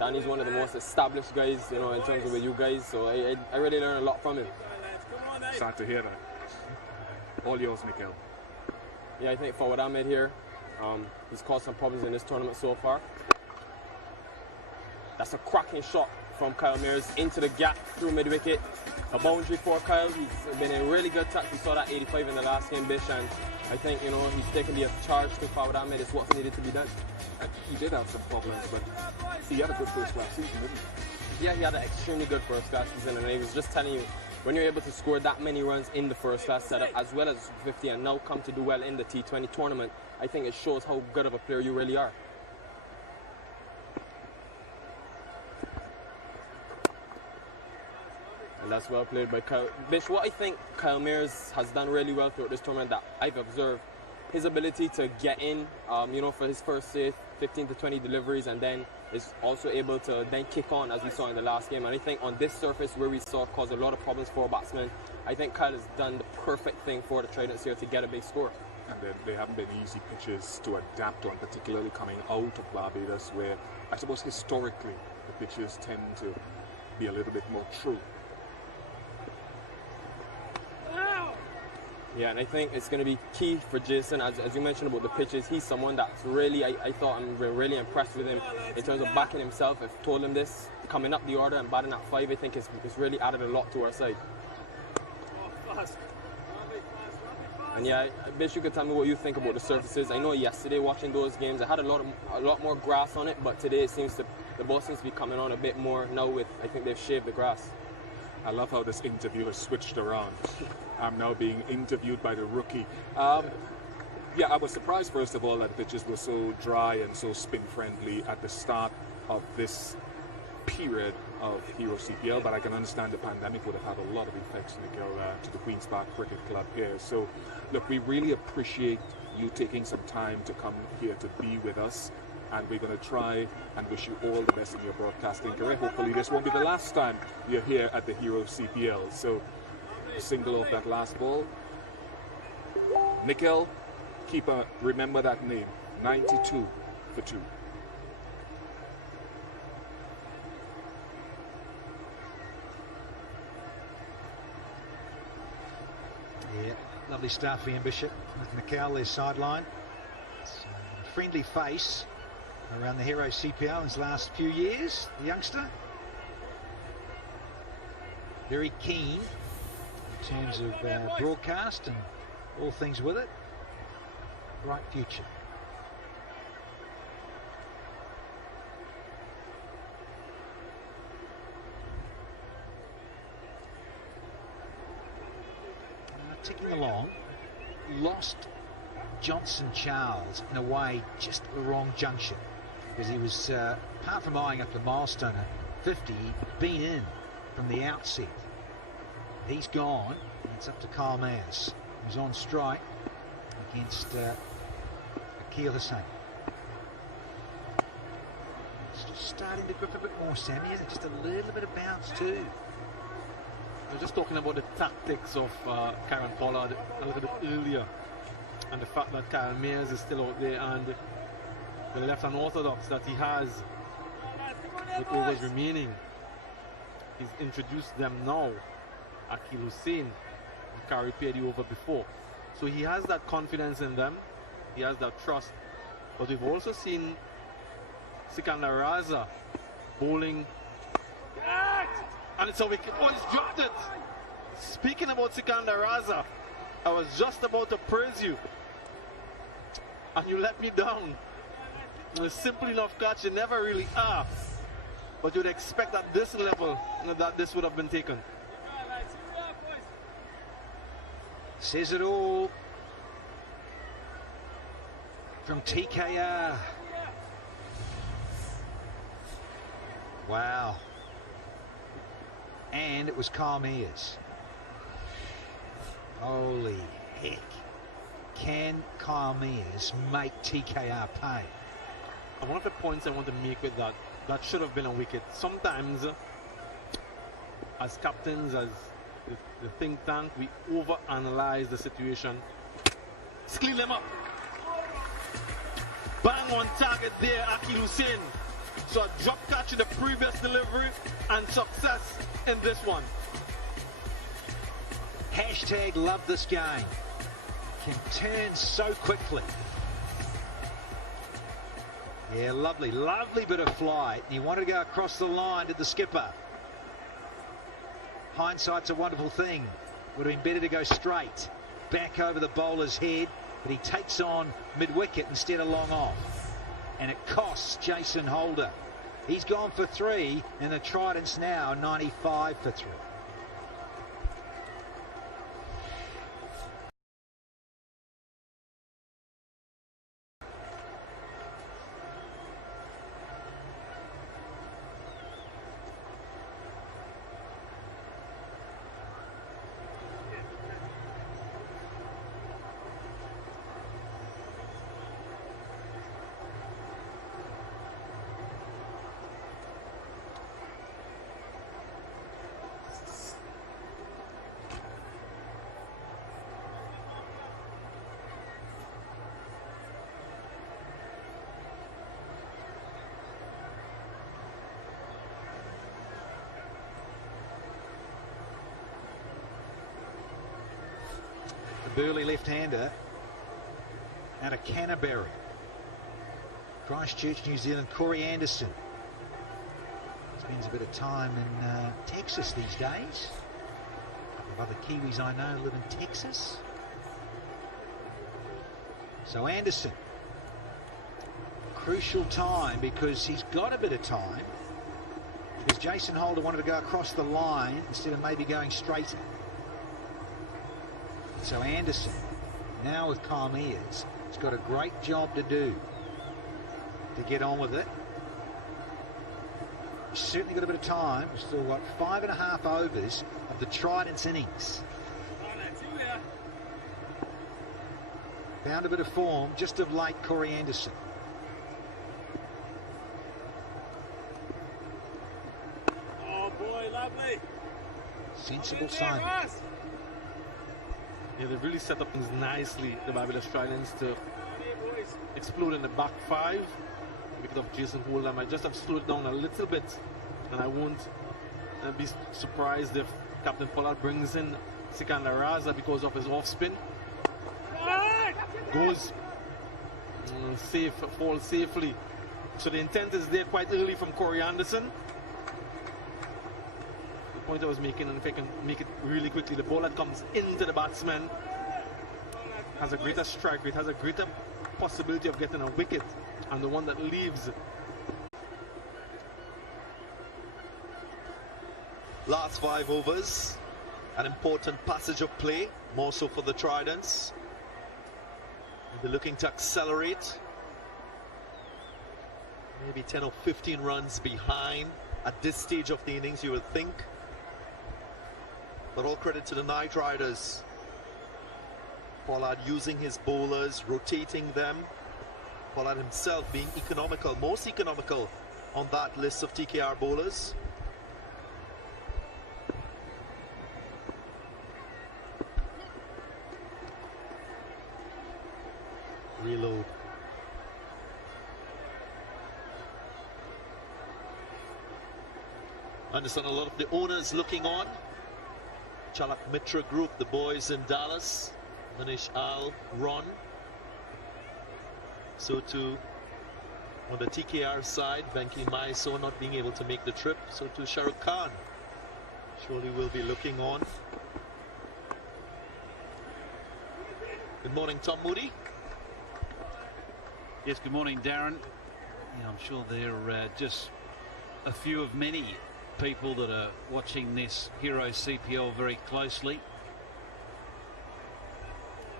Danny's one of the most established guys, you know, in terms of with you guys. So I really learned a lot from him. Sad to hear that. All yours, Mikel. Yeah, I think for what I made here, he's caused some problems in this tournament so far. That's a cracking shot from Kyle Mears into the gap through mid-wicket. A boundary for Kyle. He's been in really good touch. We saw that 85 in the last game, Bish, and I think, you know, he's taken the charge to Fawad Ahmed. It's what's needed to be done. He did have some problems, but he had a good first class season, didn't he? Yeah, he had an extremely good first class season, and I was just telling you, when you're able to score that many runs in the first class setup, as well as 50, and now come to do well in the T20 tournament, I think it shows how good of a player you really are. And that's well played by Kyle. Bish, what I think Kyle Mears has done really well throughout this tournament that I've observed, his ability to get in, you know, for his first, say, 15 to 20 deliveries, and then is also able to then kick on, as we saw in the last game. And I think on this surface, where we saw cause a lot of problems for batsmen, I think Kyle has done the perfect thing for the Tridents here to get a big score. And they haven't been easy pitches to adapt on, particularly coming out of Barbados, where I suppose historically the pitches tend to be a little bit more true. Yeah, and I think it's going to be key for Jason, as you mentioned about the pitches. He's someone that's really, I thought I'm really impressed with him in terms of backing himself. I've told him this, coming up the order and batting at 5, I think it's really added a lot to our side. And yeah, I bet you could tell me what you think about the surfaces. I know yesterday watching those games, I had a lot more grass on it, but today it seems the ball seems to be coming on a bit more now with, I think they've shaved the grass. I love how this interview has switched around. I'm now being interviewed by the rookie. Yeah, I was surprised, first of all, that the pitches were so dry and so spin-friendly at the start of this period of Hero CPL, but I can understand the pandemic would have had a lot of effects, Mikel, to the Queen's Park Cricket Club here. So, look, we really appreciate you taking some time to come here to be with us, and we're going to try and wish you all the best in your broadcasting career. Hopefully this won't be the last time you're here at the Hero CPL. So, single off that last ball. Mikel, keeper, remember that name, 92 for 2. Yeah, lovely stuff, Ian Bishop, with Mikel, their sideline. It's a friendly face around the Hero CPL in his last few years, the youngster. Very keen in terms of broadcast and all things with it. Bright future. Ticking along, lost Johnson Charles in a way just at the wrong junction, because he was, apart from eyeing up the milestone at 50, he'd been in from the outset. He's gone. It's up to Kyle Mears, who's on strike against Akil Hussain. It's just starting to grip a bit more, Sammy. Just a little bit of bounce too. I was just talking about the tactics of Karen Pollard a little bit earlier, and the fact that Kyle Mears is still out there, and the left unorthodox that he has with overs remaining. He's introduced them now. Akil Hussain carried the over before, so he has that confidence in them, he has that trust. But we've also seen Sikandar Raza bowling, and it's a wicket. Oh, he's dropped it. Speaking about Sikandar Raza, I was just about to praise you, and you let me down. A simple enough catch, you never really are, but you'd expect at this level that this would have been taken. Says it all from TKR. Wow. And it was Kyle Mears. Holy heck. Can Kyle Mears make TKR pay? And one of the points I want to make with that should have been a wicket. Sometimes, as captains, as the think tank, we overanalyze the situation. Clean them up. Bang on target there, Akil Hussain. So a drop catch in the previous delivery and success in this one. Hashtag love this game. Can turn so quickly. Yeah, lovely bit of flight. He wanted to go across the line to the skipper. Hindsight's a wonderful thing. Would have been better to go straight back over the bowler's head, but he takes on mid-wicket instead of long off. And it costs Jason Holder. He's gone for 3, and the Trident's now 95 for 3. Burley left-hander out of Canterbury. Christchurch, New Zealand, Corey Anderson. Spends a bit of time in Texas these days. A couple of other Kiwis I know live in Texas. So Anderson. Crucial time because he's got a bit of time. Because Jason Holder wanted to go across the line instead of maybe going straight. So Anderson, now with calm ears, has got a great job to do to get on with it. He's certainly got a bit of time. We've still got 5.5 overs of the Trident's innings. Found a bit of form just of late, Corey Anderson. Oh boy, lovely. Sensible sign. Yeah, they've really set up things nicely, the Barbados Tridents, to explode in the back 5. Because of Jason Holder, I might just have slowed it down a little bit, and I won't be surprised if Captain Pollard brings in Sikandar Raza because of his off spin. Goes safe, falls safely. So the intent is there quite early from Corey Anderson. The point I was making, and if I can make it really quickly, the ball that comes into the batsman has a greater strike rate, has a greater possibility of getting a wicket, and the one that leaves. Last 5 overs, an important passage of play, more so for the Tridents. They're looking to accelerate. Maybe 10 or 15 runs behind at this stage of the innings, you would think. But all credit to the Night Riders. Pollard using his bowlers, rotating them. Pollard himself being economical, most economical on that list of TKR bowlers. Reload. I understand a lot of the owners looking on. Chalak Mitra Group, the boys in Dallas, Manish Al, Ron. So too on the TKR side, Venki Maiso not being able to make the trip. So too Shah Rukh Khan surely will be looking on. Good morning, Tom Moody. Yes, good morning, Darren. Yeah, I'm sure there are just a few of many people that are watching this Heroes CPL very closely.